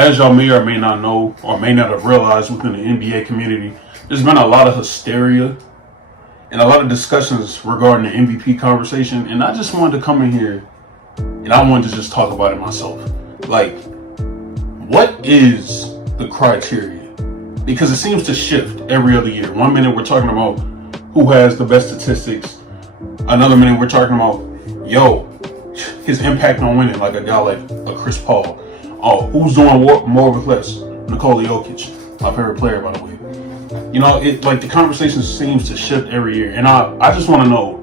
as y'all may or may not know, or may not have realized within the NBA community, there's been a lot of hysteria and a lot of discussions regarding the MVP conversation. And I just wanted to come in here and I wanted to just talk about it myself. Like, what is the criteria? Because it seems to shift every other year. One minute we're talking about who has the best statistics. Another minute we're talking about, his impact on winning, like a guy like a Chris Paul. Oh, who's doing more with less? Nikola Jokic, my favorite player, by the way. The conversation seems to shift every year. And I just want to know,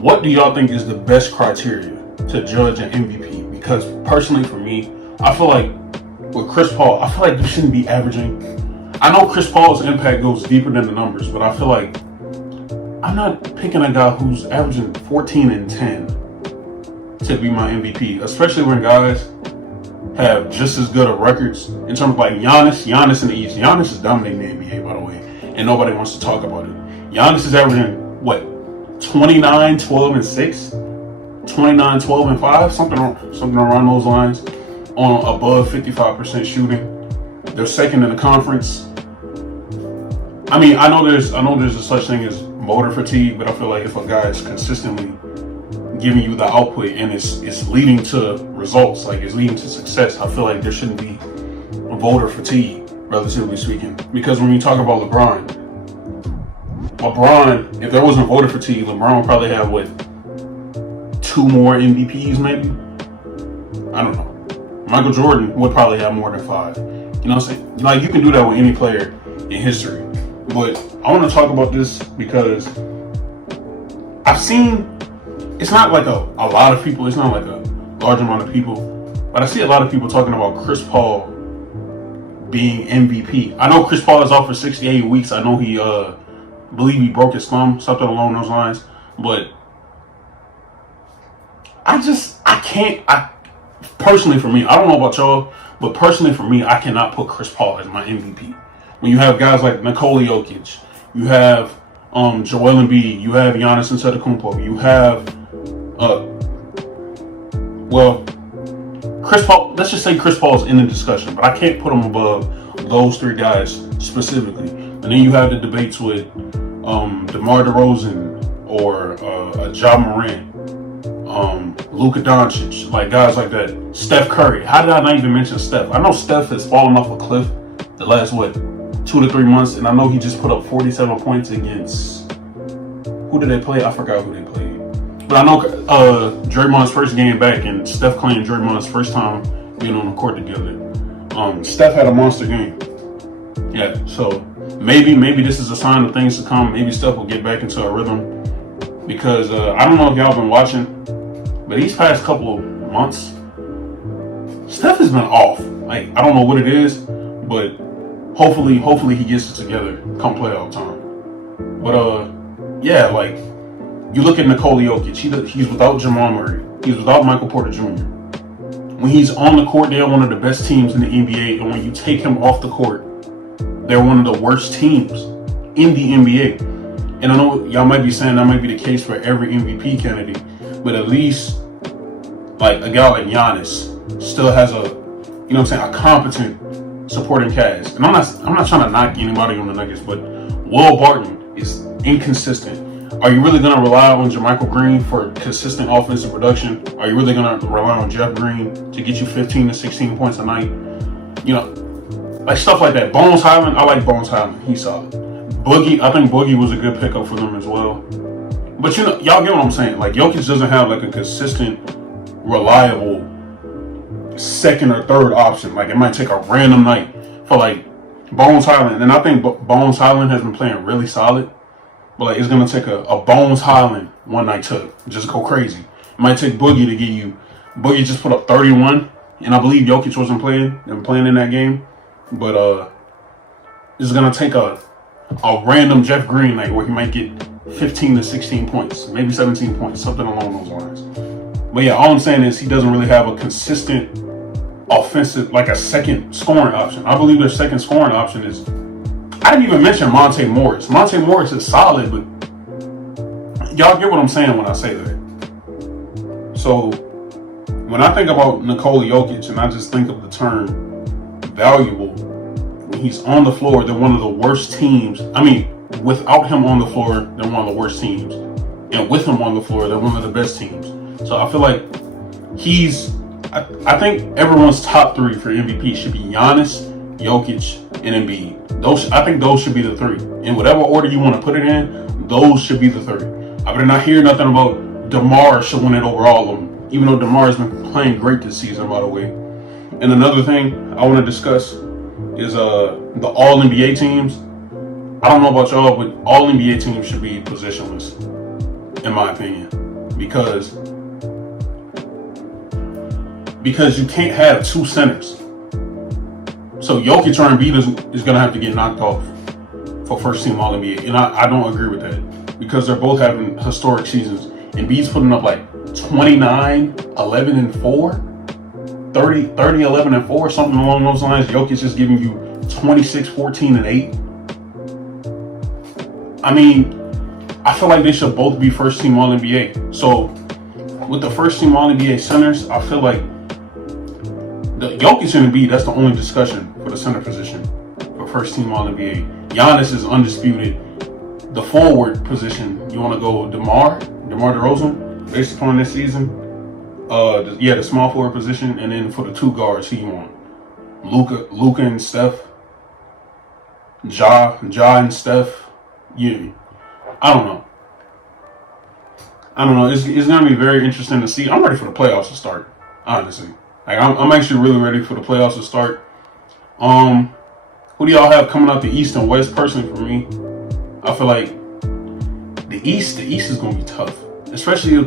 what do y'all think is the best criteria to judge an MVP? Because personally for me, I feel like with Chris Paul, I feel like you shouldn't be averaging. I know Chris Paul's impact goes deeper than the numbers, but I feel like I'm not picking a guy who's averaging 14 and 10 to be my MVP, especially when guys have just as good of records in terms of like Giannis in the East. Giannis is dominating the NBA, by the way, and nobody wants to talk about it. Giannis is averaging, 29, 12, and 6? 29, 12, and 5? Something around those lines, on above 55% shooting. They're second in the conference. I mean, I know there's a such thing as motor fatigue, but I feel like if a guy is consistently giving you the output and it's leading to results, like it's leading to success, I feel like there shouldn't be voter fatigue, relatively speaking. Because when you talk about LeBron, if there wasn't voter fatigue, LeBron would probably have 2 more MVPs maybe? I don't know. Michael Jordan would probably have more than 5. You know what I'm saying? Like, you can do that with any player in history. But I want to talk about this because I've seen, it's not like a lot of people, it's not like a large amount of people, but I see a lot of people talking about Chris Paul being MVP. I know Chris Paul is out for 68 weeks. I know he, believe he broke his thumb, something along those lines. But personally for me, I don't know about y'all, but personally for me, I cannot put Chris Paul as my MVP. When you have guys like Nikola Jokic, you have Joel Embiid, you have Giannis Antetokounmpo, you have Chris Paul. Let's just say Chris Paul's in the discussion, but I can't put him above those 3 guys specifically. And then you have the debates with DeMar DeRozan or Ja Morant, Luka Doncic, like guys like that. Steph Curry. How did I not even mention Steph? I know Steph has fallen off a cliff the last 2 to 3 months, and I know he just put up 47 points against, who did they play? I forgot who they played. But I know Draymond's first game back, and Steph claimed Draymond's first time being on the court together. Steph had a monster game. Yeah, so maybe this is a sign of things to come. Maybe Steph will get back into a rhythm, because I don't know if y'all been watching, but these past couple of months, Steph has been off. Like, I don't know what it is, but hopefully he gets it together come playoff time. But you look at Nikola Jokic, he's without Jamal Murray, he's without Michael Porter Jr. When he's on the court, they're one of the best teams in the NBA, and when you take him off the court, they're one of the worst teams in the NBA. And I know y'all might be saying that might be the case for every MVP candidate, but at least like a guy like Giannis still has a competent supporting cast. And I'm not trying to knock anybody on the Nuggets, but Will Barton is inconsistent. Are you really going to rely on JaMychal Green for consistent offensive production? Are you really going to rely on Jeff Green to get you 15 to 16 points a night? Like stuff like that. Bones Highland, I like Bones Highland. He's solid. Boogie, I think Boogie was a good pickup for them as well. But y'all get what I'm saying. Like, Jokic doesn't have like a consistent, reliable second or third option. Like, it might take a random night for like Bones Highland. And I think Bones Highland has been playing really solid. But like, it's gonna take a Bones Highland one night to just go crazy. It might take Boogie to get you. Boogie just put up 31, and I believe Jokic wasn't playing in that game. But it's gonna take a random Jeff Green night where he might get 15 to 16 points, maybe 17 points, something along those lines. But yeah, all I'm saying is he doesn't really have a consistent offensive, like a second scoring option. I believe their second scoring option is, I didn't even mention Monte Morris. Monte Morris is solid, but y'all get what I'm saying when I say that. So when I think about Nikola Jokic and I just think of the term valuable. When he's on the floor, they're one of the worst teams. I mean, without him on the floor, they're one of the worst teams. And with him on the floor, they're one of the best teams. So I feel like I think everyone's top three for MVP should be Giannis, Jokic, and Embiid. I think those should be the three. In whatever order you want to put it in, those should be the three. I better not hear nothing about DeMar should win it over all of them, even though DeMar has been playing great this season, by the way. And another thing I want to discuss is the All NBA teams. I don't know about y'all, but All NBA teams should be positionless, in my opinion, because you can't have two centers. So Jokic or Embiid is going to have to get knocked off for first team All NBA, and I don't agree with that because they're both having historic seasons. Embiid's putting up like 29, 11, and 4, 30, 11, and 4, something along those lines. Jokic is giving you 26, 14, and 8. I mean, I feel like they should both be first team All NBA. So with the first team All NBA centers, I feel like the Jokic and Embiid, that's the only discussion for the center position for first team All NBA. Giannis is undisputed. The forward position, you want to go DeMar DeRozan, based upon this season. The small forward position, and then for the two guards, who you want? Luka and Steph. Ja and Steph. Yeah, I don't know. It's gonna be very interesting to see. I'm ready for the playoffs to start. Honestly, like I'm actually really ready for the playoffs to start. Who do y'all have coming out the East and West? Personally, for me, I feel like the East is gonna be tough, especially if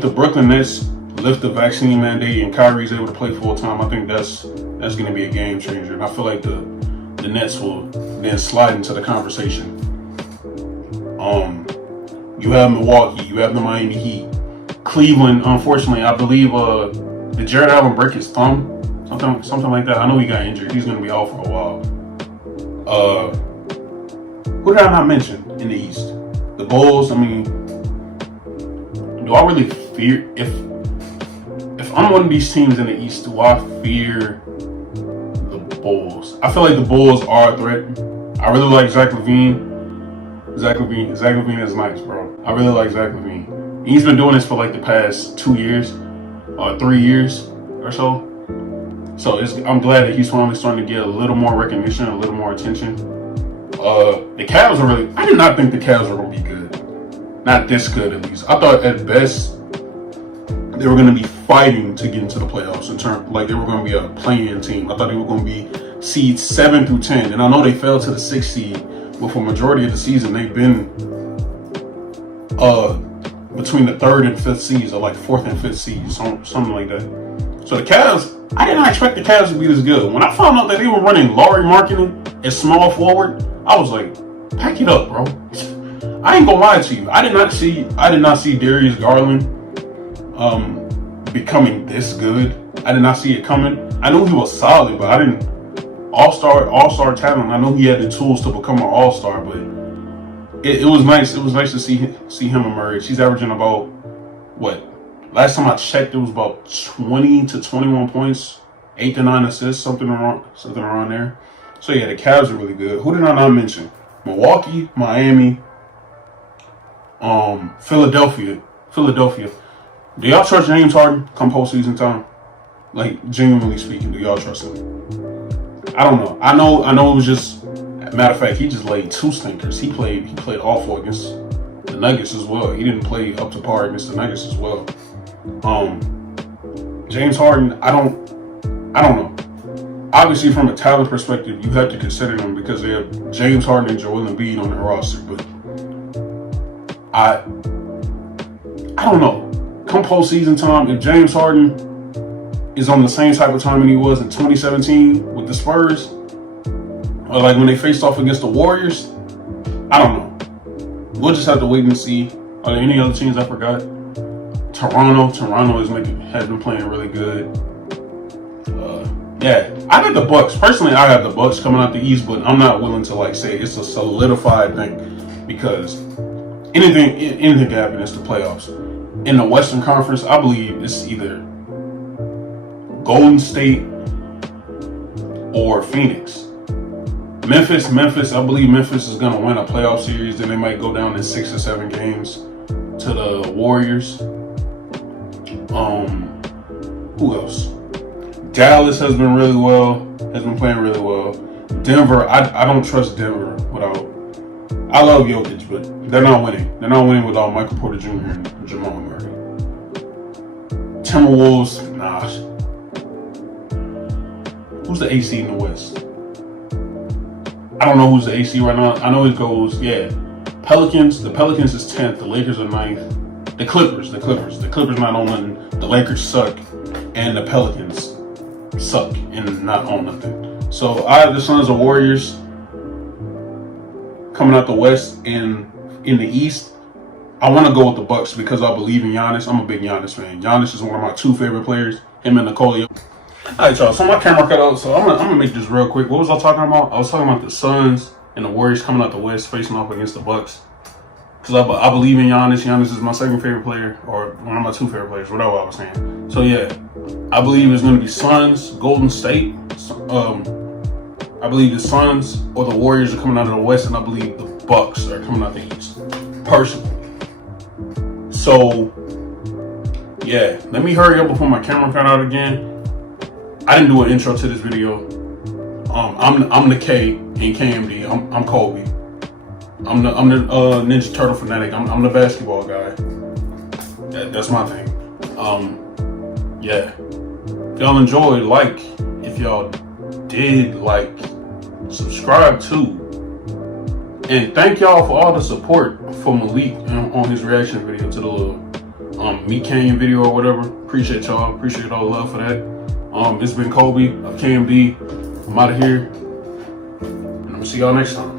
the Brooklyn Nets lift the vaccine mandate and Kyrie's able to play full time. I think that's gonna be a game changer, and I feel like the Nets will then slide into the conversation. You have Milwaukee, you have the Miami Heat, Cleveland. Unfortunately, I believe did Jared Allen break his thumb? Something like that. I know he got injured. He's gonna be out for a while. Who did I not mention in the East? The Bulls. I mean, do I really fear if I'm one of these teams in the East? Do I fear the Bulls? I feel like the Bulls are a threat. I really like Zach LaVine. Zach LaVine is nice, bro. I really like Zach LaVine. He's been doing this for like the past 2 years, 3 years or so. So I'm glad that he's finally starting to get a little more recognition, a little more attention. The Cavs I did not think the Cavs were going to be good. Not this good, at least. I thought at best they were going to be fighting to get into the playoffs like they were going to be a play-in team. I thought they were going to be seeds 7 through 10. And I know they fell to the 6th seed, but for majority of the season, they've been between the 3rd and 5th seeds, or like 4th and 5th seeds, something like that. So the Cavs, I did not expect the Cavs to be this good. When I found out that they were running Lauri Markkanen as small forward, I was like, pack it up, bro. I ain't gonna lie to you. I did not see Darius Garland becoming this good. I did not see it coming. I knew he was solid, but I didn't all-star talent. I know he had the tools to become an all-star, but it was nice. It was nice to see him emerge. He's averaging about what? Last time I checked, it was about 20 to 21 points, 8 to 9 assists, something around there. So yeah, the Cavs are really good. Who did I not mention? Milwaukee, Miami, Philadelphia. Do y'all trust James Harden come postseason time? Like, genuinely speaking, do y'all trust him? I don't know. I know it was just, matter of fact, he just laid 2 stinkers. He played awful against the Nuggets as well. He didn't play up to par against the Nuggets as well. James Harden, I don't know. Obviously, from a talent perspective, you have to consider them because they have James Harden and Joel Embiid on their roster. But I don't know. Come postseason time, if James Harden is on the same type of timing he was in 2017 with the Spurs, or like when they faced off against the Warriors, I don't know. We'll just have to wait and see. Are there any other teams I forgot? Toronto has been playing really good. Yeah, I got the Bucks. Personally, I have the Bucks coming out the East, but I'm not willing to like say it's a solidified thing because anything can happen. It's the playoffs. In the Western Conference, I believe it's either Golden State or Phoenix. Memphis, I believe Memphis is going to win a playoff series. Then they might go down in 6 or 7 games to the Warriors. Who else? Dallas has been playing really well. Denver, I don't trust Denver without. I love Jokic, but they're not winning. They're not winning without Michael Porter Jr. and Jamal Murray. Timberwolves, nah. Who's the AC in the West? I don't know who's the AC right now. I know it goes, Pelicans. The Pelicans is 10th. The Lakers are 9th. The Clippers not on nothing. The Lakers suck. And the Pelicans suck and not on nothing. So I have the Suns and Warriors coming out the West, and in the East, I want to go with the Bucks because I believe in Giannis. I'm a big Giannis fan. Giannis is one of my 2 favorite players. Him and Kolbe. Alright, y'all. So my camera cut out, so I'm gonna make this real quick. What was I talking about? I was talking about the Suns and the Warriors coming out the West, facing off against the Bucks. Because I believe in Giannis. Giannis is my 2nd favorite player, or one of my 2 favorite players, whatever I was saying. So yeah, I believe it's gonna be Suns, Golden State. I believe the Suns or the Warriors are coming out of the West, and I believe the Bucks are coming out the East. Personally. So yeah, let me hurry up before my camera cut out again. I didn't do an intro to this video. I'm the K in KMD. I'm Kolbe. I'm the Ninja Turtle fanatic. I'm the basketball guy. That's my thing. Yeah. If y'all enjoyed, like. If y'all did, like, subscribe too. And thank y'all for all the support for Malik on his reaction video to the little Meat Canyon video or whatever. Appreciate y'all. Appreciate all the love for that. It's been Kolbe of KMD. I'm out of here. And I'm gonna see y'all next time.